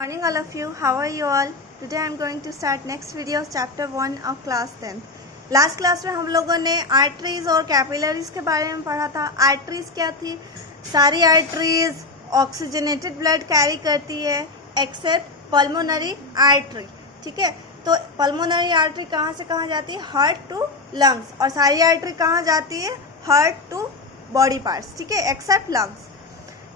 Morning all of you. How are you all? Today I am going to start next video of chapter 1 of class 10. Last class में हम लोगों ने arteries और capillaries के बारे में पढ़ा था. आर्टरीज क्या थी? सारी आर्टरीज ऑक्सीजनेटेड ब्लड कैरी करती है एक्सेप्ट पल्मोनरी आर्टरी. ठीक है, तो पल्मोनरी आर्टरी कहाँ से कहाँ जाती है? Heart to lungs. और सारी आर्टरी कहाँ जाती है? Heart to body parts. ठीक है, एक्सेप्ट लंग्स.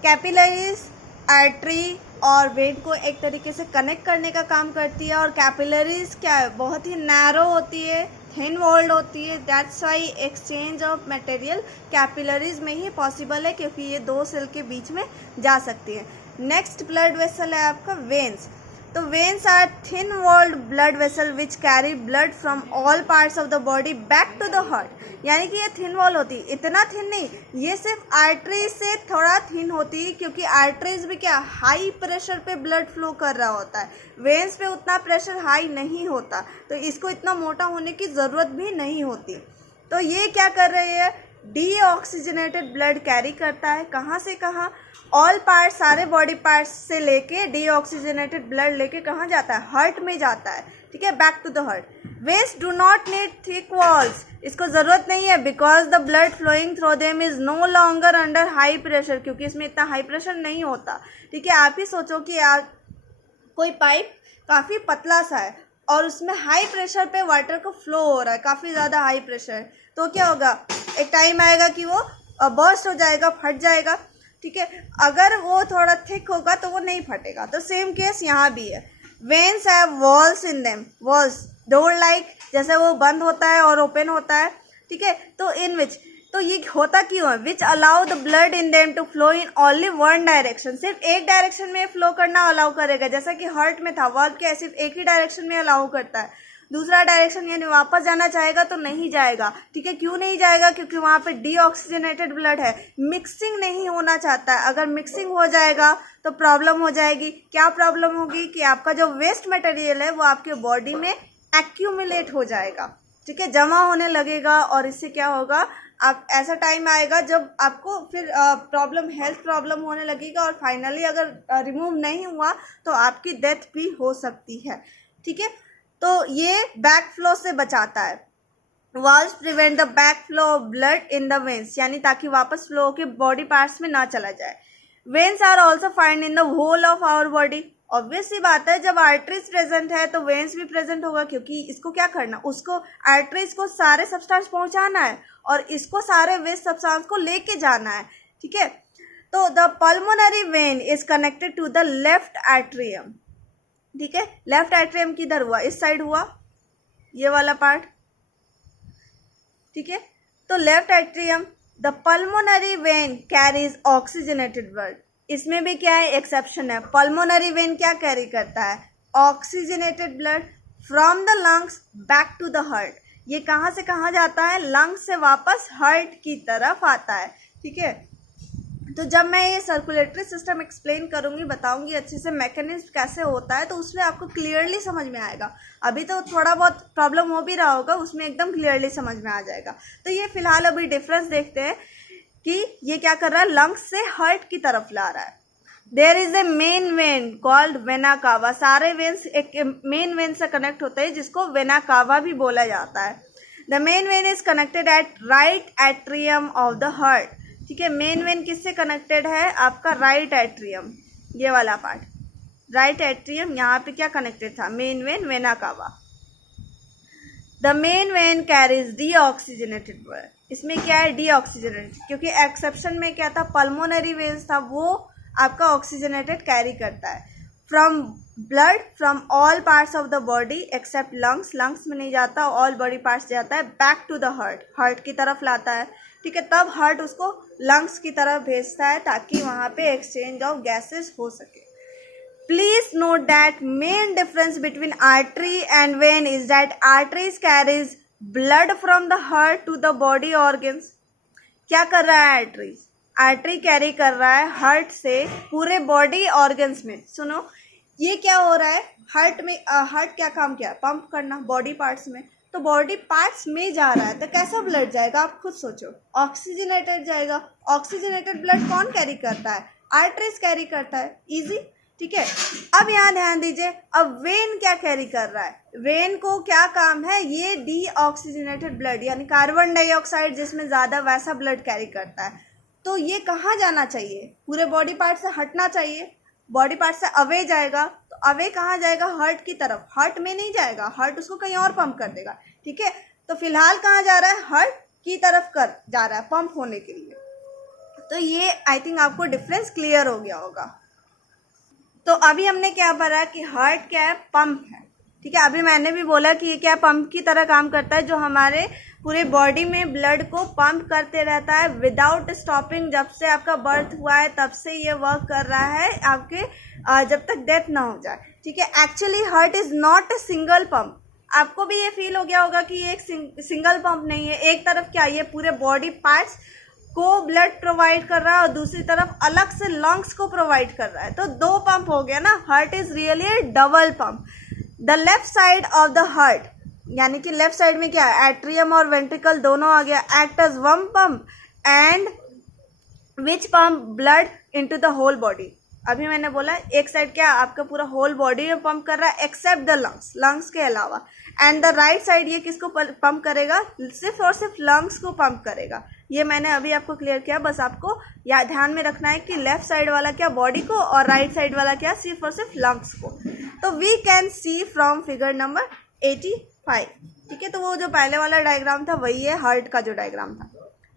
कैपिलरीज आर्टरी और वेन को एक तरीके से कनेक्ट करने का काम करती है. और कैपिलरीज क्या है? बहुत ही नैरो होती है, थिन वॉल्ड होती है. That's why exchange of material capillaries में ही पॉसिबल है, क्योंकि ये दो सेल के बीच में जा सकती है. नेक्स्ट ब्लड वेसल है आपका वेन्स. तो veins are thin walled blood vessel which carry blood from all parts of the body back to the heart. यानी कि ये थिन वॉल होती है. इतना थिन नहीं, ये सिर्फ आर्टरी से थोड़ा थिन होती है, क्योंकि आर्टरीज भी क्या हाई प्रेशर पे ब्लड फ्लो कर रहा होता है. वेन्स पे उतना प्रेशर हाई नहीं होता, तो इसको इतना मोटा होने की ज़रूरत भी नहीं होती. तो ये क्या कर रही है? डीऑक्सीजनेटेड ब्लड कैरी करता है. कहाँ से कहाँ? ऑल पार्ट, सारे बॉडी पार्ट्स से लेके डीऑक्सीजनेटेड ब्लड लेके कहाँ जाता है? हार्ट में जाता है. ठीक है, back to the heart. Veins do not need thick walls. इसको ज़रूरत नहीं है, because the blood flowing through them is no longer under high pressure. क्योंकि इसमें इतना हाई प्रेशर नहीं होता. ठीक है, आप ही सोचो कि आप कोई पाइप काफ़ी पतला सा है और उसमें हाई प्रेशर पे वाटर का फ्लो हो रहा है, काफ़ी ज़्यादा हाई प्रेशर है, तो क्या होगा? एक टाइम आएगा कि वो बर्स्ट हो जाएगा, फट जाएगा. ठीक है, अगर वो थोड़ा थिक होगा तो वो नहीं फटेगा. तो सेम केस यहाँ भी है. Veins have walls in them. Walls door like, जैसे वो बंद होता है और ओपन होता है. ठीक है, तो इन विच, तो ये होता क्यों है? Which allow the blood in them to flow in only one direction. सिर्फ एक डायरेक्शन में फ्लो करना अलाउ करेगा. जैसा कि हार्ट में था, वाल्व क्या सिर्फ एक ही डायरेक्शन में अलाउ करता है. दूसरा डायरेक्शन यानी वापस जाना चाहेगा तो नहीं जाएगा. ठीक है, क्यों नहीं जाएगा? क्योंकि वहाँ पे डीऑक्सीजनेटेड ब्लड है. मिक्सिंग नहीं होना चाहता है. अगर मिक्सिंग हो जाएगा तो प्रॉब्लम हो जाएगी. क्या प्रॉब्लम होगी? कि आपका जो वेस्ट मटेरियल है वो आपके बॉडी में एक्यूमुलेट हो जाएगा. ठीक है, जमा होने लगेगा. और इससे क्या होगा? आप ऐसा टाइम आएगा जब आपको फिर प्रॉब्लम, हेल्थ प्रॉब्लम होने लगेगा. और फाइनली अगर रिमूव नहीं हुआ तो आपकी डेथ भी हो सकती है. ठीक है, तो ये बैक फ्लो से बचाता है. Valves prevent the back flow of blood in the veins, यानी ताकि वापस फ्लो होकर बॉडी पार्ट्स में ना चला जाए. Veins are also find in the whole of our body. Obvious सी बात है, जब आर्टरीज प्रेजेंट है तो वेन्स भी प्रेजेंट होगा, क्योंकि इसको क्या करना? उसको आर्टरीज को सारे सब्सटेंस पहुंचाना है और इसको सारे वेस्ट सब्सटेंस को लेके जाना है. ठीक है, तो the pulmonary vein is connected to the left atrium. ठीक है, लेफ्ट एट्रियम किधर हुआ? इस साइड हुआ, ये वाला पार्ट. ठीक है, तो left atrium. The pulmonary when carries oxygenated blood. इसमें भी क्या है? एक्सेप्शन है. पल्मोनरी वेन क्या कैरी करता है? Oxygenated blood from the lungs back to the heart. ये कहाँ से कहाँ जाता है? लंग्स से वापस हार्ट की तरफ आता है. ठीक है, तो जब मैं ये सर्कुलेटरी सिस्टम एक्सप्लेन करूँगी, बताऊँगी अच्छे से मैकेनिज्म कैसे होता है, तो उसमें आपको क्लियरली समझ में आएगा. अभी तो थोड़ा बहुत प्रॉब्लम हो भी रहा होगा, उसमें एकदम क्लियरली समझ में आ जाएगा. तो ये फिलहाल अभी डिफरेंस देखते हैं कि ये क्या कर रहा है? लंग्स से हार्ट की तरफ ला रहा है. There is a main vein called vena cava. सारे वेन्स एक मेन वेन से कनेक्ट होते हैं, जिसको वेना कावा भी बोला जाता है. The main vein is connected eight right atrium of the heart. ठीक है, मेन वेन किससे कनेक्टेड है? आपका राइट एट्रियम, ये वाला पार्ट. राइट एट्रियम यहाँ पे क्या कनेक्टेड था? Main vein, vena cava. The main vein carries deoxygenated blood. इसमें क्या है? डीऑक्सीजनेटेड, क्योंकि एक्सेप्शन में क्या था? पल्मोनरी वेन्स था, वो आपका ऑक्सीजनेटेड कैरी करता है. From blood from all parts of the body except lungs. Lungs में नहीं जाता, ऑल बॉडी पार्ट्स जाता है. Back to the heart, heart की तरफ लाता है. ठीक है, तब हार्ट उसको लंग्स की तरफ भेजता है ताकि वहाँ पे एक्सचेंज ऑफ गैसेस हो सके. Please note that main difference between artery and vein is that arteries carries blood from the heart to the body organs. क्या कर रहा है आर्टरीज? आर्टरी कैरी कर रहा है हार्ट से पूरे बॉडी ऑर्गन्स में. सुनो, ये क्या हो रहा है? हार्ट में हार्ट क्या काम किया? पंप करना बॉडी पार्ट्स में. तो बॉडी पार्ट्स में जा रहा है, तो कैसा ब्लड जाएगा? आप खुद सोचो. ऑक्सीजनेटेड जाएगा. ऑक्सीजनेटेड ब्लड कौन कैरी करता है? आर्टरीज कैरी करता है. इजी. ठीक है। अब यहाँ ध्यान दीजिए, अब वेन क्या कैरी कर रहा है, वेन को क्या काम है, ये डीऑक्सीजनेटेड ब्लड यानी कार्बन डाइऑक्साइड जिसमें ज़्यादा वैसा ब्लड कैरी करता है। तो ये कहाँ जाना चाहिए, पूरे बॉडी पार्ट से हटना चाहिए, बॉडी पार्ट से अवे जाएगा। तो अवे कहाँ जाएगा, हार्ट की तरफ, हार्ट में नहीं जाएगा, हार्ट उसको कहीं और पंप कर देगा, ठीक है। तो फिलहाल कहाँ जा रहा है, हार्ट की तरफ कर जा रहा है पंप होने के लिए। तो ये आई थिंक आपको डिफरेंस क्लियर हो गया होगा। तो अभी हमने क्या पढ़ा कि हार्ट क्या है, पंप है, ठीक है। अभी मैंने भी बोला कि ये क्या पंप की तरह काम करता है, जो हमारे पूरे बॉडी में ब्लड को पंप करते रहता है विदाउट स्टॉपिंग। जब से आपका बर्थ हुआ है तब से ये वर्क कर रहा है आपके जब तक डेथ ना हो जाए, ठीक है। Actually heart is not a single pump. आपको भी ये फील हो गया होगा कि ये एक सिंगल पंप नहीं है। एक तरफ क्या, ये पूरे बॉडी पार्ट्स को ब्लड प्रोवाइड कर रहा है और दूसरी तरफ अलग से लंग्स को प्रोवाइड कर रहा है। तो दो पंप हो गया ना। Heart is really A double pump. The left side of the heart, यानी कि लेफ्ट साइड में क्या है, एट्रियम और वेंट्रिकल दोनों आ गया, act as one pump and which pump blood into the whole body. अभी मैंने बोला एक साइड क्या आपका पूरा होल बॉडी में पंप कर रहा है एक्सेप्ट द लंग्स, लंग्स के अलावा। एंड द राइट साइड ये किसको पंप करेगा, सिर्फ और सिर्फ लंग्स को पंप करेगा। ये मैंने अभी आपको क्लियर किया, बस आपको या ध्यान में रखना है कि लेफ्ट साइड वाला क्या बॉडी को और राइट साइड वाला क्या सिर्फ और सिर्फ लंग्स को। तो we can see from figure number 85, ठीक है। तो वो जो पहले वाला डायग्राम था वही है हार्ट का जो डायग्राम था।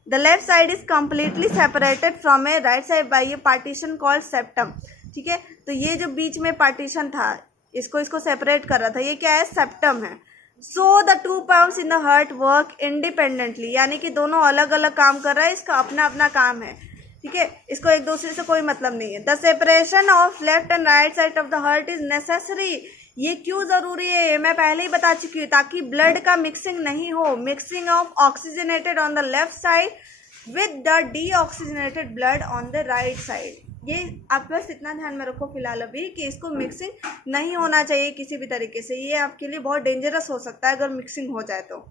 The left side is completely separated from A right side by A partition called septum, ठीक है। तो ये जो बीच में पार्टीशन था इसको सेपरेट कर रहा था, ये क्या है, सेप्टम है। So the two pumps in the heart work independently, यानी कि दोनों अलग अलग काम कर रहा है, इसका अपना अपना काम है, ठीक है। इसको एक दूसरे से कोई मतलब नहीं है। The separation of left and right side of the heart is necessary. ये क्यों जरूरी है, ये मैं पहले ही बता चुकी हूँ, ताकि ब्लड का मिक्सिंग नहीं हो। Mixing of oxygenated on the left side with the deoxygenated blood on the right side. ये आप बस इतना ध्यान में रखो फिलहाल अभी कि इसको मिक्सिंग नहीं होना चाहिए किसी भी तरीके से। ये आपके लिए बहुत डेंजरस हो सकता है अगर मिक्सिंग हो जाए तो।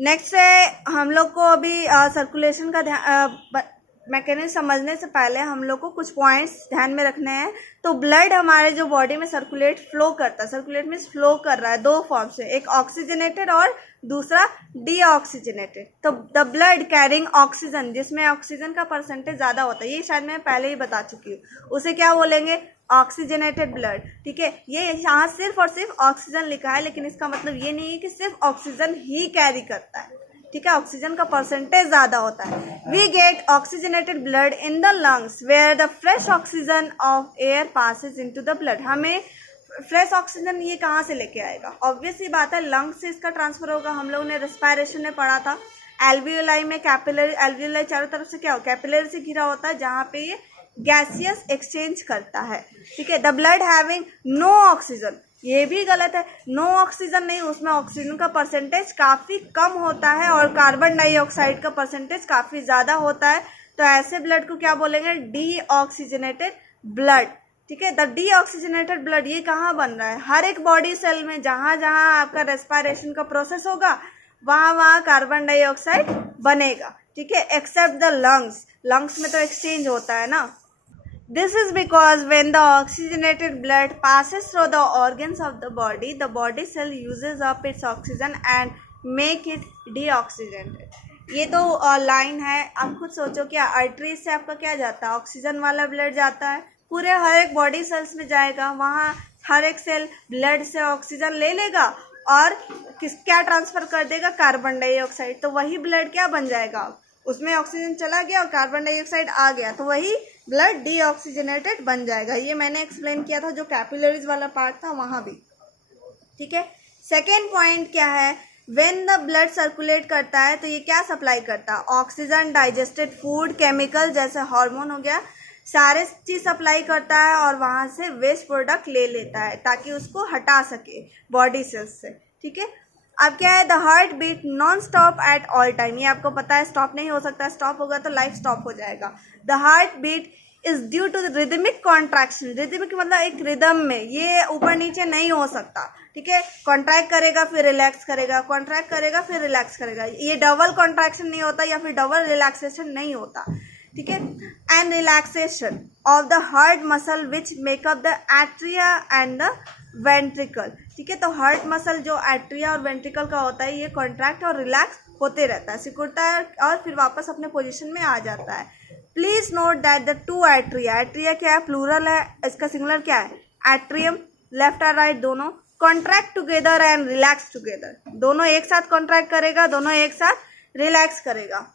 नेक्स्ट है हम लोग को अभी सर्कुलेशन का मैकेनिज्म समझने से पहले हम लोग को कुछ पॉइंट्स ध्यान में रखने हैं। तो ब्लड हमारे जो बॉडी में फ्लो करता है, सर्कुलेट मीन्स फ्लो कर रहा है दो फॉर्म से, एक ऑक्सीजनेटेड और दूसरा डीऑक्सीजनेटेड। तो द ब्लड कैरिंग ऑक्सीजन, जिसमें ऑक्सीजन का परसेंटेज ज़्यादा होता है, ये शायद मैं पहले ही बता चुकी हूँ, उसे क्या बोलेंगे, ऑक्सीजनेटेड ब्लड, ठीक है। ये यहाँ सिर्फ और सिर्फ ऑक्सीजन लिखा है, लेकिन इसका मतलब ये नहीं है कि सिर्फ ऑक्सीजन ही कैरी करता है, ठीक है। ऑक्सीजन का परसेंटेज ज़्यादा होता है। We get oxygenated blood in the lungs where the fresh oxygen of air passes into the blood. हमें फ्रेश ऑक्सीजन ये कहाँ से लेके आएगा, ऑब्वियस ही बात है लंग्स से इसका ट्रांसफर होगा। हम लोगों ने रेस्पिरेशन में पढ़ा था, एल्वियोलाई में कैपिलरी, एल्वियोलाई चारों तरफ से क्या हो, कैपिलरी से घिरा होता है, जहाँ पे ये गैसियस एक्सचेंज करता है, ठीक है। The blood having no oxygen, ये भी गलत है, नो ऑक्सीजन नहीं, उसमें ऑक्सीजन का परसेंटेज काफ़ी कम होता है और कार्बन डाइऑक्साइड का परसेंटेज काफ़ी ज़्यादा होता है। तो ऐसे ब्लड को क्या बोलेंगे, डीऑक्सीजनेटेड ब्लड, ठीक है। द डीऑक्सीजनेटेड ब्लड ये कहाँ बन रहा है, हर एक बॉडी सेल में, जहाँ जहाँ आपका रेस्पिरेशन का प्रोसेस होगा वहाँ वहाँ कार्बन डाइऑक्साइड बनेगा, ठीक है, एक्सेप्ट द लंग्स। लंग्स में तो एक्सचेंज होता है ना। This is because when the oxygenated blood passes through the organs of the body cell uses up its oxygen and make it deoxygenated. ये तो लाइन है, आप खुद सोचो क्या आर्टरीज से आपका क्या जाता है, ऑक्सीजन वाला ब्लड जाता है, पूरे हर एक बॉडी सेल्स में जाएगा, वहाँ हर एक सेल ब्लड से ऑक्सीजन ले लेगा और क्या ट्रांसफ़र कर देगा, कार्बन डाइऑक्साइड। तो वही ब्लड क्या बन जाएगा, उसमें ऑक्सीजन चला गया और कार्बन डाइऑक्साइड आ गया, तो वही ब्लड डीऑक्सीजनेटेड बन जाएगा। ये मैंने एक्सप्लेन किया था जो कैपिलरीज वाला पार्ट था वहाँ भी, ठीक है। सेकेंड पॉइंट क्या है, व्हेन द ब्लड सर्कुलेट करता है तो ये क्या सप्लाई करता है, ऑक्सीजन, डाइजेस्टेड फूड, केमिकल जैसे हार्मोन हो गया, सारे चीज़ सप्लाई करता है और वहाँ से वेस्ट प्रोडक्ट ले लेता है ताकि उसको हटा सके बॉडी सेल्स से, ठीक है। अब क्या है, the heart beat non stop at all time, ये आपको पता है स्टॉप नहीं हो सकता, स्टॉप होगा तो लाइफ स्टॉप हो जाएगा। The heart beat is due to the rhythmic contraction, rhythmic मतलब एक रिदम में, ये ऊपर नीचे नहीं हो सकता, ठीक है। कॉन्ट्रैक्ट करेगा फिर रिलैक्स करेगा, कॉन्ट्रैक्ट करेगा फिर रिलैक्स करेगा, ये डबल कॉन्ट्रैक्शन नहीं होता या फिर डबल रिलैक्सेशन नहीं होता। ठीक है। And relaxation of the heart muscle which makeup the atria and the ventricle, ठीक है। तो हार्ट मसल जो एट्रिया और वेंट्रिकल का होता है ये कॉन्ट्रैक्ट और रिलैक्स होते रहता है, सिकुड़ता है और फिर वापस अपने पोजीशन में आ जाता है। Please note that the two atria, atria क्या है, प्लूरल है, इसका सिंगुलर क्या है, एट्रियम, लेफ्ट और राइट दोनों contract together and relax together, दोनों एक साथ कॉन्ट्रैक्ट करेगा, दोनों एक साथ रिलैक्स करेगा।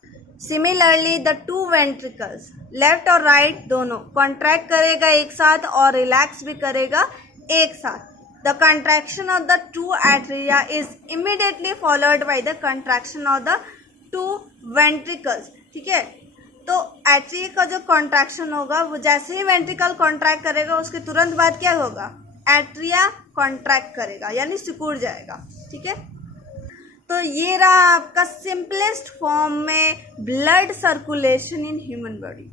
Similarly the two ventricles, left और राइट दोनों कॉन्ट्रैक्ट करेगा एक साथ और रिलैक्स भी करेगा एक साथ। The contraction of the two atria is immediately followed by the contraction of the two ventricles, ठीक है। तो एट्रिया का जो कॉन्ट्रैक्शन होगा वो जैसे ही वेंट्रिकल कॉन्ट्रैक्ट करेगा उसके तुरंत बाद क्या होगा, एट्रिया कॉन्ट्रैक्ट करेगा यानी सिकुड़ जाएगा, ठीक है। तो ये रहा आपका सिंपलेस्ट फॉर्म में blood circulation in human body.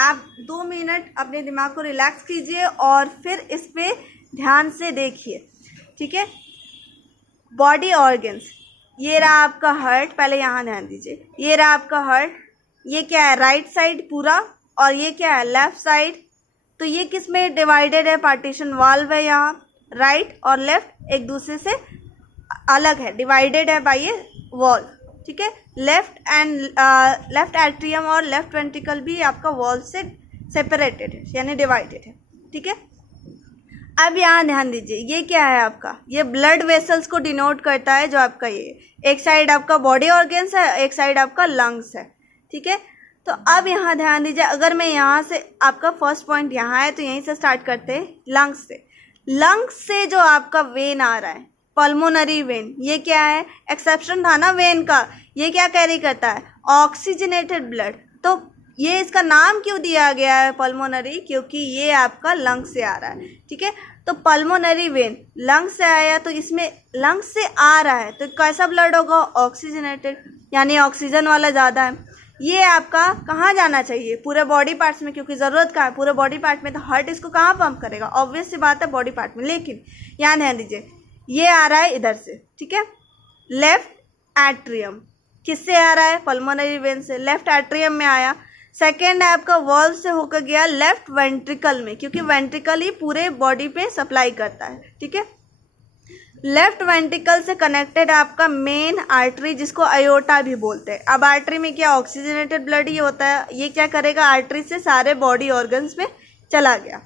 आप 2 मिनट अपने दिमाग को रिलैक्स कीजिए और फिर इस पे ध्यान से देखिए, ठीक है। बॉडी ऑर्गन्स, ये रहा आपका हार्ट, पहले यहाँ ध्यान दीजिए, ये रहा आपका हार्ट, ये क्या है राइट साइड पूरा और ये क्या है लेफ्ट साइड। तो ये किस में डिवाइडेड है, पार्टीशन वाल्व है, यहाँ राइट और लेफ्ट एक दूसरे से अलग है, डिवाइडेड है बाय ये वॉल, ठीक है। लेफ्ट एट्रियम और लेफ्ट वेंट्रिकल भी आपका वॉल से सेपरेटेड है यानी डिवाइडेड है, ठीक है। अब यहाँ ध्यान दीजिए, ये क्या है आपका, ये ब्लड वेसल्स को डिनोट करता है, जो आपका ये एक साइड आपका बॉडी ऑर्गन्स है, एक साइड आपका लंग्स है, ठीक है। तो अब यहाँ ध्यान दीजिए, अगर मैं यहाँ से, आपका फर्स्ट पॉइंट यहाँ है तो यहीं से स्टार्ट करते हैं लंग्स से। लंग्स से जो आपका वेन आ रहा है, पल्मोनरी वेन, ये क्या है, एक्सेप्शन था ना वेन का, ये क्या कैरी करता है, ऑक्सीजनेटेड ब्लड। तो ये इसका नाम क्यों दिया गया है पल्मोनरी, क्योंकि ये आपका लंग्स से आ रहा है, ठीक है। तो पल्मोनरी वेन लंग्स से आया तो इसमें लंग्स से आ रहा है तो कैसा ब्लड होगा, ऑक्सीजनेटेड यानी ऑक्सीजन वाला ज़्यादा है। ये आपका कहाँ जाना चाहिए, पूरे बॉडी पार्ट्स में, क्योंकि ज़रूरत कहाँ है, पूरे बॉडी पार्ट में। तो हार्ट इसको कहाँ पंप करेगा, ऑब्वियस सी बात है बॉडी पार्ट में। लेकिन यहाँ ध्यान दीजिए, ये आ रहा है इधर से, ठीक है, लेफ्ट एट्रियम, किससे आ रहा है, पल्मोनरी वेन से, लेफ्ट एट्रियम में आया। सेकेंड आपका वॉल्व से होकर गया लेफ्ट वेंट्रिकल में, क्योंकि वेंट्रिकल ही पूरे बॉडी पे सप्लाई करता है, ठीक है। लेफ्ट वेंट्रिकल से कनेक्टेड आपका मेन आर्टरी, जिसको अयोटा भी बोलते हैं। अब आर्टरी में क्या, ऑक्सीजनेटेड ब्लड ही होता है, ये क्या करेगा, आर्टरी से सारे बॉडी ऑर्गन्स में चला गया।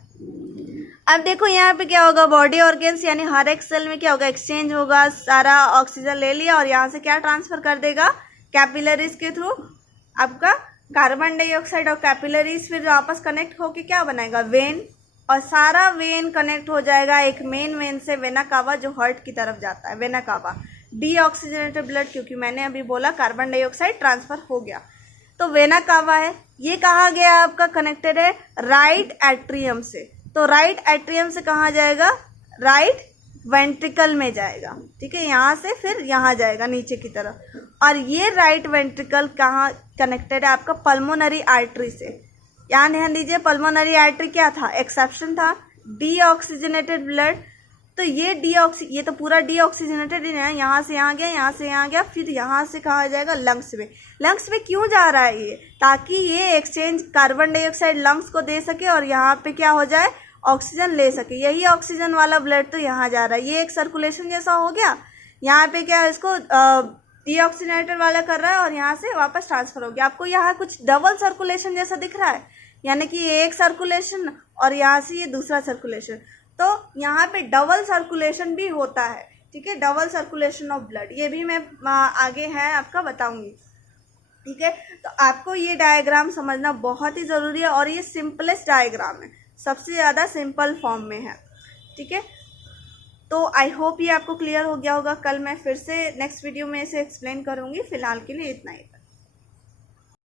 अब देखो यहाँ पे क्या होगा, बॉडी ऑर्गन्स यानी हर एक सेल में क्या होगा, एक्सचेंज होगा, सारा ऑक्सीजन ले लिया और यहाँ से क्या ट्रांसफर कर देगा, कैपिलरीज के थ्रू आपका कार्बन डाइऑक्साइड, और कैपिलरीज फिर वापस कनेक्ट होके क्या बनाएगा, वेन, और सारा वेन कनेक्ट हो जाएगा एक मेन वेन से, वेना कावा, जो हार्ट की तरफ जाता है, वेना कावा, डीऑक्सीजनेटेड ब्लड, क्योंकि मैंने अभी बोला कार्बन डाइऑक्साइड ट्रांसफर हो गया। तो वेना कावा है, ये कहाँ गया आपका, कनेक्टेड है राइट एट्रियम से। तो राइट एट्रियम से कहाँ जाएगा, राइट वेंट्रिकल में जाएगा, ठीक है, यहाँ से फिर यहाँ जाएगा नीचे की तरफ। और ये राइट वेंट्रिकल कहाँ कनेक्टेड है आपका, पल्मोनरी आर्टरी से। यहाँ ध्यान दीजिए, पल्मोनरी आर्टरी क्या था, एक्सेप्शन था, डीऑक्सीजनेटेड ब्लड। तो ये तो पूरा डीऑक्सीजनेटेड है, यहाँ से यहाँ गया, यहाँ से यहाँ गया, फिर यहाँ से कहाँ जाएगा, लंग्स में। लंग्स में क्यों जा रहा है ये, ताकि ये एक्सचेंज कार्बन डाइऑक्साइड लंग्स को दे सके और यहाँ पे क्या हो जाए, ऑक्सीजन ले सके। यही ऑक्सीजन वाला ब्लड तो यहाँ जा रहा है, ये एक सर्कुलेशन जैसा हो गया। यहाँ पे क्या है, इसको डीऑक्सीजनेटेड वाला कर रहा है और यहाँ से वापस ट्रांसफर हो गया। आपको यहाँ कुछ डबल सर्कुलेशन जैसा दिख रहा है, यानी कि ये एक सर्कुलेशन और यहाँ से ये दूसरा सर्कुलेशन। तो यहाँ पे डबल सर्कुलेशन भी होता है, ठीक है, डबल सर्कुलेशन ऑफ ब्लड, ये भी मैं आगे है आपका बताऊंगी, ठीक है। तो आपको ये डायग्राम समझना बहुत ही ज़रूरी है और ये सिंपलेस्ट डायग्राम है, सबसे ज़्यादा सिंपल फॉर्म में है, ठीक है। तो आई होप ये आपको क्लियर हो गया होगा। कल मैं फिर से नेक्स्ट वीडियो में इसे एक्सप्लेन करूँगी, फिलहाल के लिए इतना ही।